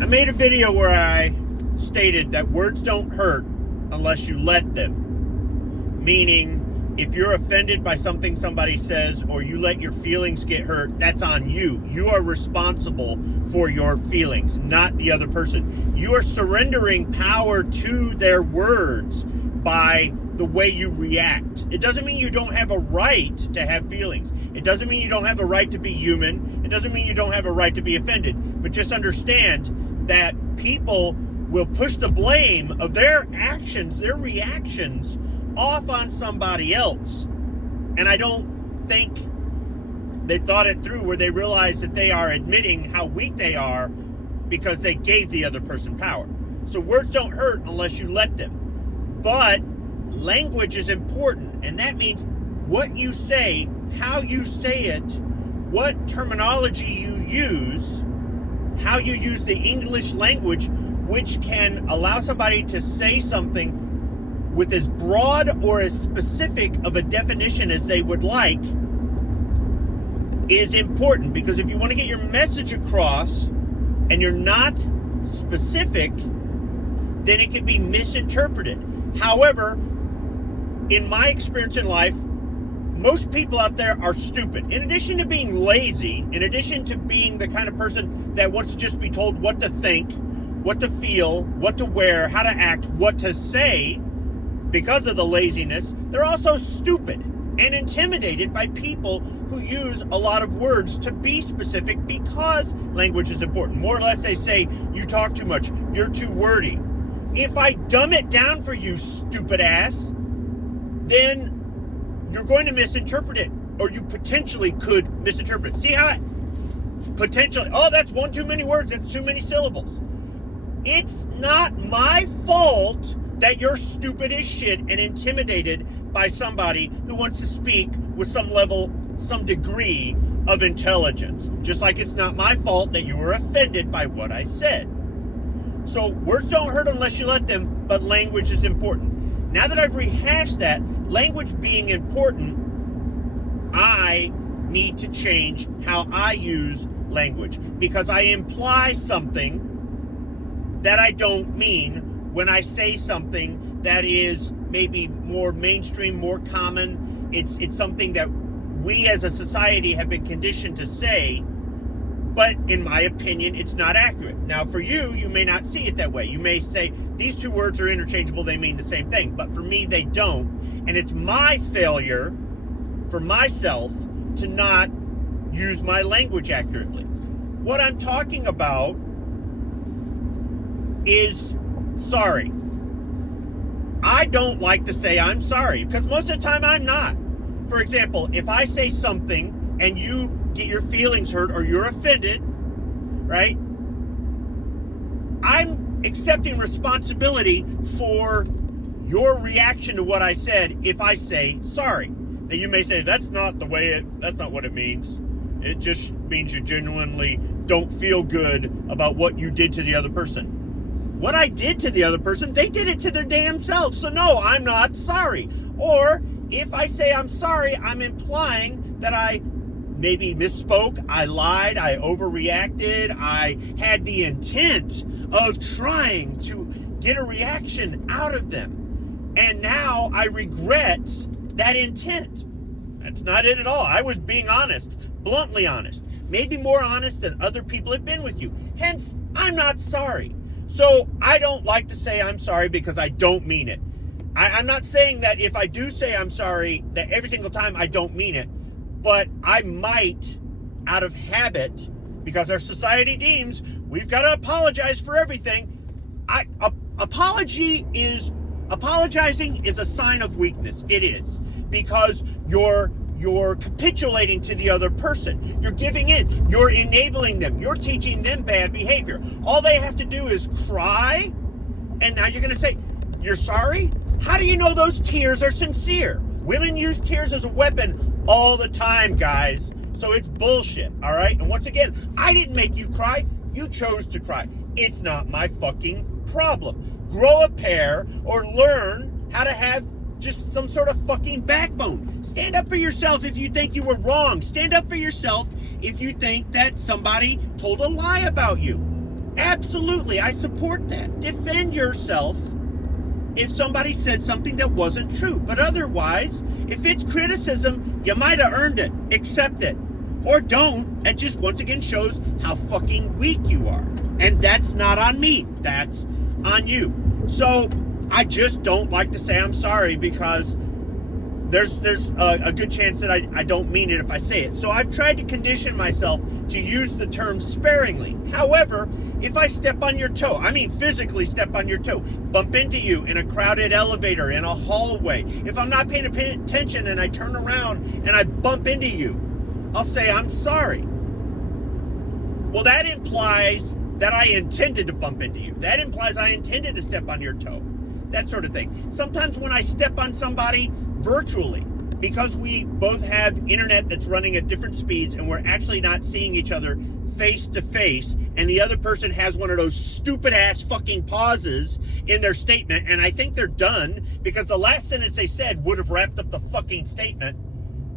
I made a video where I stated that words don't hurt unless you let them. Meaning, if you're offended by something somebody says or you let your feelings get hurt, that's on you. You are responsible for your feelings, not the other person. You are surrendering power to their words by the way you react. It doesn't mean you don't have a right to have feelings. It doesn't mean you don't have a right to be human. It doesn't mean you don't have a right to be offended. But just understand that people will push the blame of their actions, their reactions, off on somebody else. And I don't think they thought it through where they realize that they are admitting how weak they are because they gave the other person power. So words don't hurt unless you let them. But language is important, and that means what you say, how you say it, what terminology you use, how you use the English language, which can allow somebody to say something with as broad or as specific of a definition as they would like, is important. Because if you want to get your message across and you're not specific, then it can be misinterpreted. However, in my experience in life, most people out there are stupid. In addition to being lazy, in addition to being the kind of person that wants to just be told what to think, what to feel, what to wear, how to act, what to say, because of the laziness, they're also stupid and intimidated by people who use a lot of words to be specific because language is important. More or less, they say, you talk too much, you're too wordy. If I dumb it down for you, stupid ass, then you're going to misinterpret it, or you potentially could misinterpret it. See how potentially, that's one too many words, that's too many syllables. It's not my fault that you're stupid as shit and intimidated by somebody who wants to speak with some level, some degree of intelligence. Just like it's not my fault that you were offended by what I said. So words don't hurt unless you let them, but language is important. Now that I've rehashed that, language being important, I need to change how I use language, because I imply something that I don't mean when I say something that is maybe more mainstream, more common. It's something that we as a society have been conditioned to say, but in my opinion, it's not accurate. Now, for you, you may not see it that way. You may say, these two words are interchangeable, they mean the same thing. But for me, they don't. And it's my failure for myself to not use my language accurately. What I'm talking about is sorry. I don't like to say I'm sorry, because most of the time I'm not. For example, if I say something and you get your feelings hurt or you're offended, right? I'm accepting responsibility for your reaction to what I said if I say sorry. Now you may say that's not what it means. It just means you genuinely don't feel good about what you did to the other person. What I did to the other person, they did it to their damn selves. So no, I'm not sorry. Or if I say I'm sorry, I'm implying that I maybe misspoke, I lied, I overreacted, I had the intent of trying to get a reaction out of them. And now I regret that intent. That's not it at all. I was being honest, bluntly honest, maybe more honest than other people have been with you. Hence, I'm not sorry. So I don't like to say I'm sorry because I don't mean it. I'm not saying that if I do say I'm sorry, that every single time I don't mean it. But I might, out of habit, because our society deems we've got to apologize for everything. Apologizing is a sign of weakness. It is, because you're capitulating to the other person. You're giving in. You're enabling them. You're teaching them bad behavior. All they have to do is cry, and now you're going to say, you're sorry? How do you know those tears are sincere? Women use tears as a weapon all the time, guys. So it's bullshit, all right? And once again, I didn't make you cry. You chose to cry. It's not my fucking problem. Grow a pair or learn how to have just some sort of fucking backbone. Stand up for yourself if you think you were wrong. Stand up for yourself if you think that somebody told a lie about you. Absolutely, I support that. Defend yourself if somebody said something that wasn't true. But otherwise, if it's criticism, you might have earned it. Accept it. Or don't. It just once again shows how fucking weak you are. And that's not on me. That's on you. So I just don't like to say I'm sorry because there's a good chance that I don't mean it if I say it. So I've tried to condition myself to use the term sparingly. However, if I step on your toe, I mean physically step on your toe, bump into you in a crowded elevator, in a hallway, if I'm not paying attention and I turn around and I bump into you, I'll say I'm sorry. Well, that implies that I intended to bump into you. That implies I intended to step on your toe. That sort of thing. Sometimes when I step on somebody virtually, because we both have internet that's running at different speeds and we're actually not seeing each other face to face, and the other person has one of those stupid ass fucking pauses in their statement, and I think they're done because the last sentence they said would have wrapped up the fucking statement,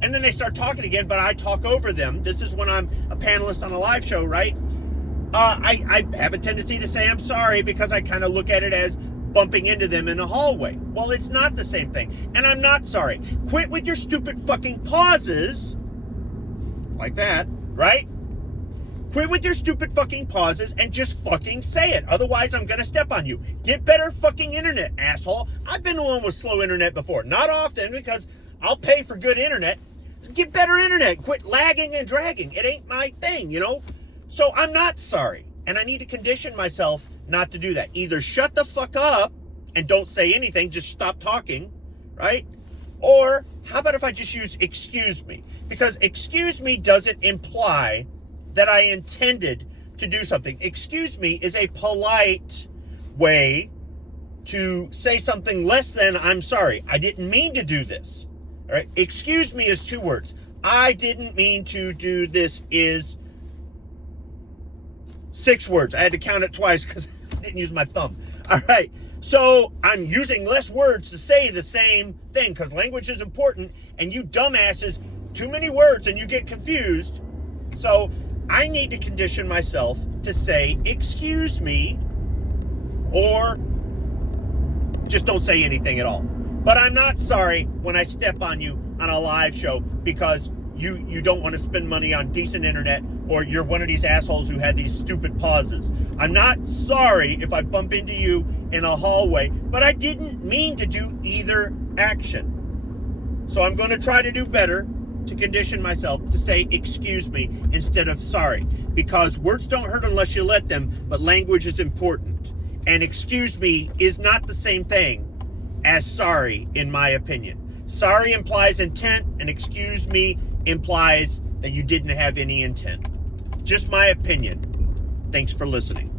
and then they start talking again, but I talk over them. This is when I'm a panelist on a live show, right? I have a tendency to say I'm sorry because I kind of look at it as bumping into them in a hallway. Well, it's not the same thing. And I'm not sorry. Quit with your stupid fucking pauses. Like that, right? Quit with your stupid fucking pauses and just fucking say it. Otherwise, I'm gonna step on you. Get better fucking internet, asshole. I've been the one with slow internet before. Not often because I'll pay for good internet. Get better internet. Quit lagging and dragging. It ain't my thing, you know? So I'm not sorry. And I need to condition myself not to do that. Either shut the fuck up and don't say anything, just stop talking, right? Or how about if I just use excuse me? Because excuse me doesn't imply that I intended to do something. Excuse me is a polite way to say something less than I'm sorry. I didn't mean to do this. All right? Excuse me is 2 words. I didn't mean to do this is 6 words. I had to count it twice because I didn't use my thumb. All right. So I'm using less words to say the same thing because language is important, and you dumbasses, too many words and you get confused. So I need to condition myself to say, excuse me, or just don't say anything at all. But I'm not sorry when I step on you on a live show because you don't want to spend money on decent internet, or you're one of these assholes who had these stupid pauses. I'm not sorry if I bump into you in a hallway, but I didn't mean to do either action. So I'm going to try to do better to condition myself to say excuse me instead of sorry, because words don't hurt unless you let them, but language is important. And excuse me is not the same thing as sorry, in my opinion. Sorry implies intent, and excuse me implies that you didn't have any intent. Just my opinion. Thanks for listening.